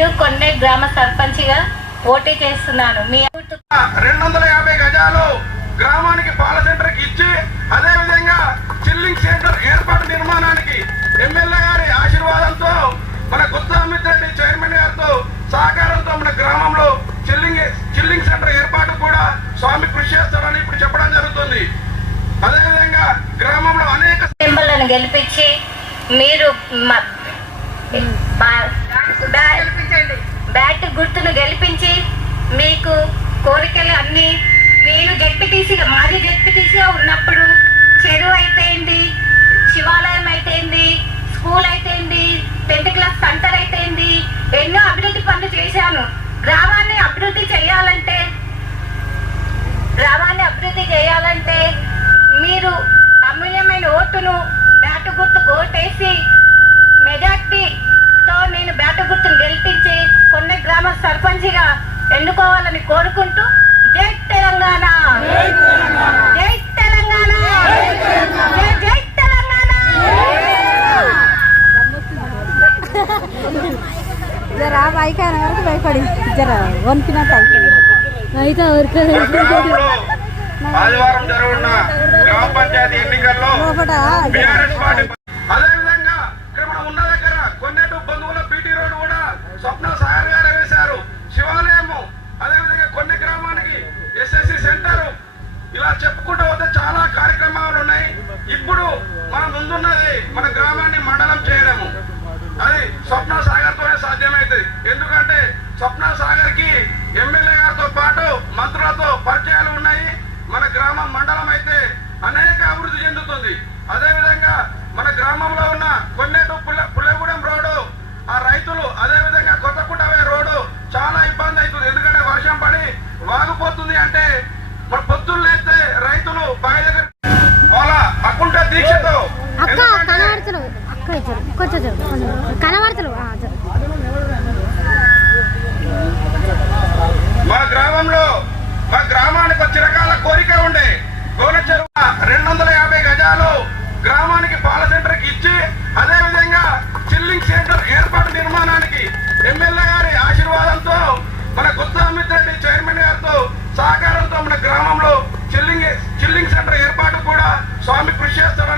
నేను కొన్ని గ్రామ సర్పంచ్గా పోటీ చేస్తున్నాను. మీ 250 గజాలు గ్రామానికి పాల సెంటర్కి ఇచ్చి అదే విధంగా చిల్లింగ్ సెంటర్ ఏర్పాటు నిర్మాణానికి ఎమ్మెల్యే గారి ఆశీర్వాదంతో మన గుత్తా అమిత్ రెడ్డి చైర్మన్ గారితో సహకారంతో మన గ్రామంలో చిల్లింగ్ సెంటర్ ఏర్పాటు కూడా స్వామి కృషి చేస్తారని ఇప్పుడు చెప్పడం జరుగుతుంది. అదేవిధంగా గ్రామంలో అనేక మెంబర్లను గెలిపించి మీరు బ్యాట్ గుర్తును గెలిపించి మీకు కోరికలు అన్ని నేను మాది జెడ్పీటీసీగా ఉన్నప్పుడు చెరువు అయితేంది, శివాలయం అయితేంది, స్కూల్ అయితేంది, 10th క్లాస్ సెంటర్ అయితేంది, ఎన్నో అభివృద్ధి పనులు చేశాను. గ్రామాన్ని అభివృద్ధి చేయాలంటే మీరు అమూల్యమైన ఓటును బ్యాటు గుర్తుకు ఓటేసి మెజార్టీతో నేను బ్యాటు గుర్తును గెలిపించి కొన్ని గ్రామ సర్పంచిగా ఎన్నుకోవాలని కోరుకుంటూ జై తెలంగాణ, జై తెలంగాణ, జై తెలంగాణ. జరా బైకాన వరకు భయపడి జర వణికినట్టు అయితే ఆదివారం జరుగుతున్న గ్రామ పంచాయతీ ఎన్నికల్లో అదేవిధంగా ఇక్కడ మనం ఉన్న దగ్గర కొన్నేటు బంధువుల బీటీ రోడ్ కూడా స్వప్న సాగర్ గారు వేశారు. శివాలయము, అదేవిధంగా కొన్ని గ్రామానికి ఎస్ఎస్సి సెంటర్, ఇలా చెప్పుకుంటూ పోతే చాలా కార్యక్రమాలు ఉన్నాయి. ఇప్పుడు మన ముందున్నది మన గ్రామాన్ని మండలం చేయడము. అది స్వప్న సాగర్ తోనే సాధ్యమైంది. ఎందుకంటే స్వప్న సాగర్ కి ఎమ్మెల్యే గారితో పాటు మంత్రులతో పరిచయాలు ఉన్నాయి. మన గ్రామం మండలం అయితే అనేక అభివృద్ధి చెందుతుంది. అదేవిధంగా మన గ్రామంలో ఉన్న కొన్నేటు పుల్లగూడెం రోడ్డు, ఆ రైతులు, అదేవిధంగా కొత్తకుటవే రోడ్డు చాలా ఇబ్బంది అవుతుంది. ఎందుకంటే వర్షం పడి వాగిపోతుంది. అంటే మన పొద్దున్న లేస్తే రైతులు బావి దగ్గర వాళ్ళ అకుంఠ దీక్షతో మన గ్రామంలో మా గ్రామానికి వచ్చి రకాల కోరిక ఉండే గోల చెరువు 250 గజాలు గ్రామానికి పాల సెంటర్కి ఇచ్చి అదే విధంగా చిల్లింగ్ సెంటర్ ఏర్పాటు నిర్మాణానికి ఎమ్మెల్యే గారి ఆశీర్వాదంతో మన గుత్తా అమిత్ రెడ్డి చైర్మన్ గారితో సహకారంతో మన గ్రామంలో చిల్లింగ్ సెంటర్ ఏర్పాటు కూడా స్వామి కృషి చేస్తారు.